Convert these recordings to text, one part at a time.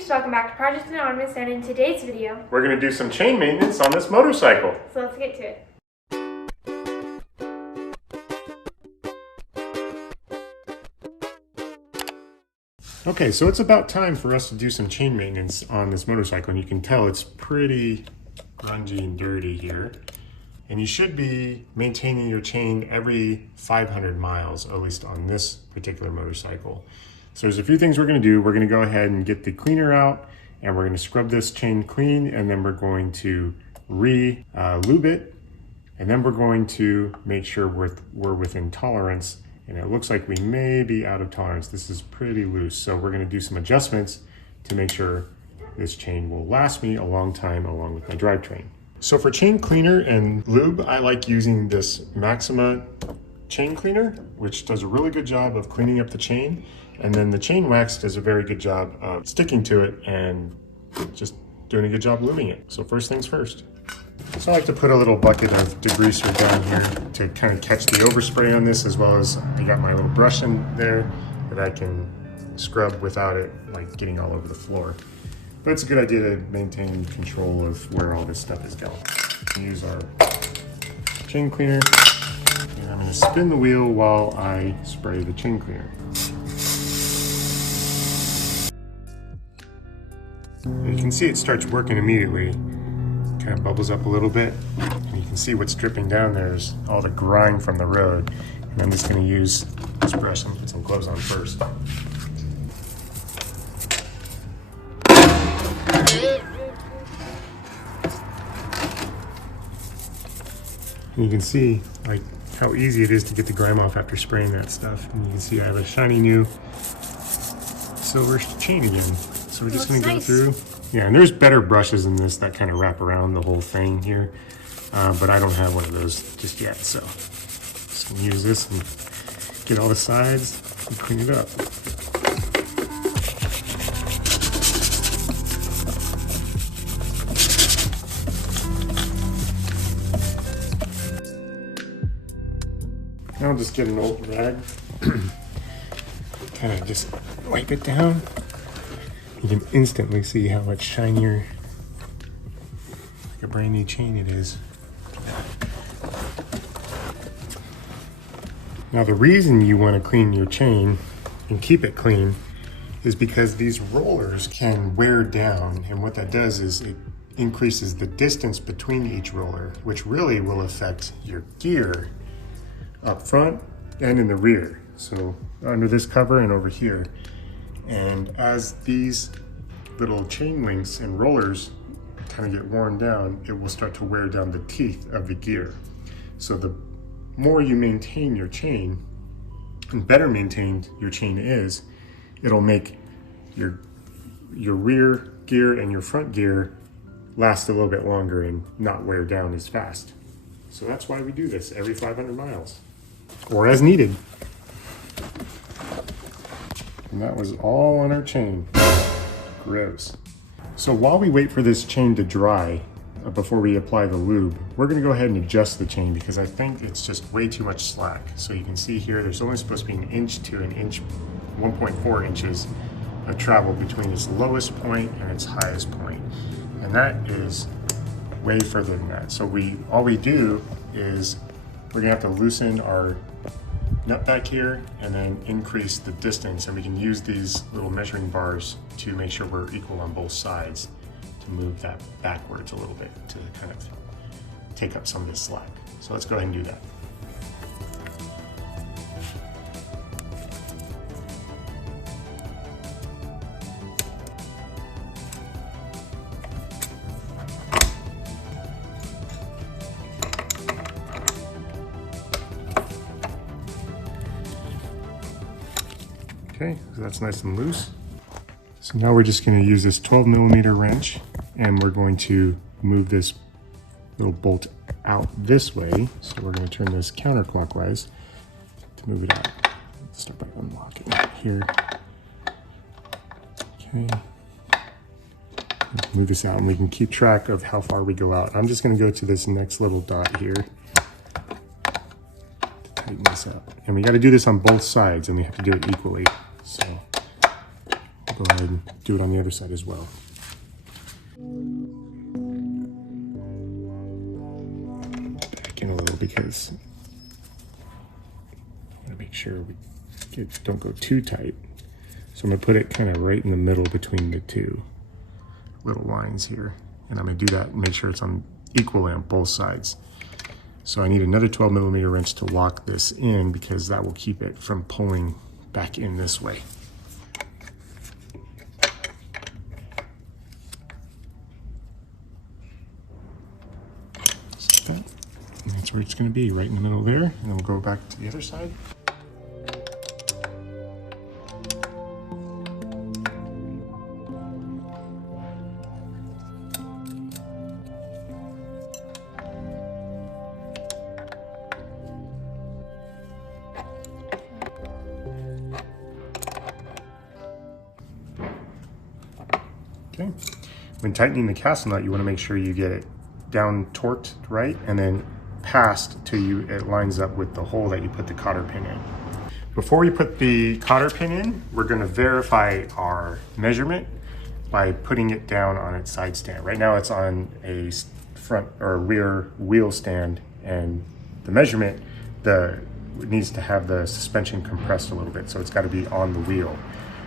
peeps, welcome back to Project Anonymous, and in today's video, we're going to do some chain maintenance on this motorcycle. So let's get to it. Okay, so it's about time for us to do some chain maintenance on this motorcycle, and you can tell it's pretty grungy and dirty here. And you should be maintaining your chain every 500 miles, at least on this particular motorcycle. So there's a few things we're going to do. We're going to go ahead and get the cleaner out, and we're going to scrub this chain clean, and then we're going to re-lube it, and then we're going to make sure we're within tolerance. And it looks like we may be out of tolerance. This is pretty loose, so we're going to do some adjustments to make sure this chain will last me a long time along with my drivetrain. So for chain cleaner and lube, I like using this Maxima chain cleaner, which does a really good job of cleaning up the chain. And then the chain wax does a very good job of sticking to it and just doing a good job lubing it. So first things first. So I like to put a little bucket of degreaser down here to kind of catch the overspray on this, as well as I got my little brush in there that I can scrub without it like getting all over the floor. But it's a good idea to maintain control of where all this stuff is going. Use our chain cleaner, and I'm going to spin the wheel while I spray the chain cleaner. And you can see it starts working immediately. Kind of bubbles up a little bit, and you can see what's dripping down there is all the grime from the road. And I'm just going to use this brush and put some gloves on first. And you can see like how easy it is to get the grime off after spraying that stuff. And you can see I have a shiny new silver chain again. So we're just going to go through. Yeah, and there's better brushes than this that kind of wrap around the whole thing here. But I don't have one of those just yet. So just going to use this and get all the sides and clean it up. Now I'll just get an old rag, kind of just wipe it down. You can instantly see how much shinier, like a brand new chain it is. Now the reason you want to clean your chain and keep it clean is because these rollers can wear down, and what that does is it increases the distance between each roller, which really will affect your gear up front and in the rear. So under this cover and over here. And as these little chain links and rollers kind of get worn down, it will start to wear down the teeth of the gear. So the more you maintain your chain, and better maintained your chain is, it'll make your rear gear and your front gear last a little bit longer and not wear down as fast. So that's why we do this every 500 miles, or as needed. And that was all on our chain. Gross. So while we wait for this chain to dry before we apply the lube, we're going to go ahead and adjust the chain because I think it's just way too much slack. So you can see here, there's only supposed to be 1 inch to 1.4 inches of travel between its lowest point and its highest point. And that is way further than that. So all we do is we're going to have to loosen our nut back here and then increase the distance, and we can use these little measuring bars to make sure we're equal on both sides to move that backwards a little bit to kind of take up some of this slack. So let's go ahead and do that. Okay, so that's nice and loose. So now we're just going to use this 12mm wrench, and we're going to move this little bolt out this way. So we're going to turn this counterclockwise to move it out. Let's start by unlocking it here. Okay. Move this out, and we can keep track of how far we go out. I'm just going to go to this next little dot here to tighten this up. And we got to do this on both sides, and we have to do it equally. So go ahead and do it on the other side as well. Back in a little because I want to make sure we don't go too tight. So I'm going to put it kind of right in the middle between the two little lines here. And I'm going to do that and make sure it's on equally on both sides. So I need another 12mm wrench to lock this in because that will keep it from pulling back in this way. Just like that. And that's where it's going to be, right in the middle there. And then we'll go back to the other side. Okay. When tightening the castle nut, you want to make sure you get it down torqued right and then passed till it lines up with the hole that you put the cotter pin in. Before we put the cotter pin in, we're going to verify our measurement by putting it down on its side stand. Right now it's on a front or rear wheel stand, and the measurement it needs to have the suspension compressed a little bit, so it's got to be on the wheel.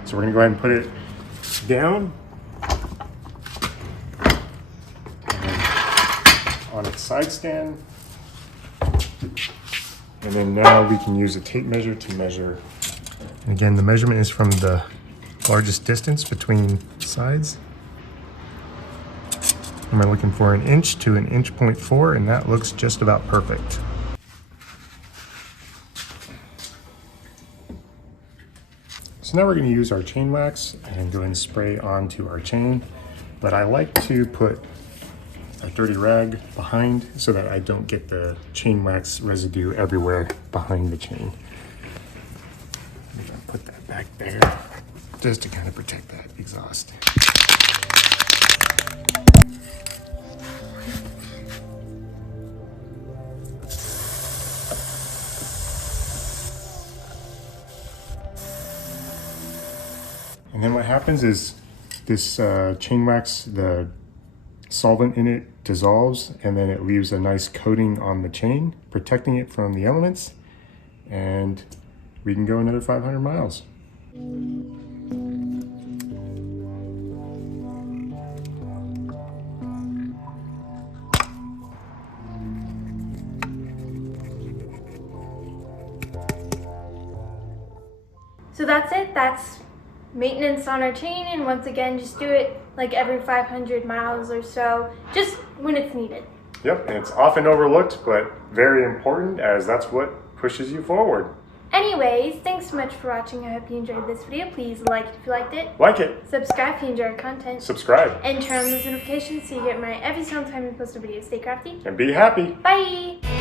So we're going to go ahead and put it down on its side stand, and then now we can use a tape measure to measure. And again, the measurement is from the largest distance between sides. Am I looking for 1 inch to 1.4 inches, and that looks just about perfect. So now we're going to use our chain wax and go ahead and spray onto our chain, but I like to put a dirty rag behind so that I don't get the chain wax residue everywhere behind the chain. I'm gonna put that back there just to kind of protect that exhaust. And then what happens is this chain wax, the solvent in it dissolves, and then it leaves a nice coating on the chain, protecting it from the elements, and we can go another 500 miles. So that's it. That's maintenance on our chain, and once again, just do it like every 500 miles or so, just when it's needed. Yep, and it's often overlooked, but very important, as that's what pushes you forward. Anyways, thanks so much for watching. I hope you enjoyed this video. Please like it if you liked it. Like it. Subscribe if you enjoy our content. Subscribe. And turn on those notifications so you get my every single time we post a video. Stay crafty. And be happy. Bye.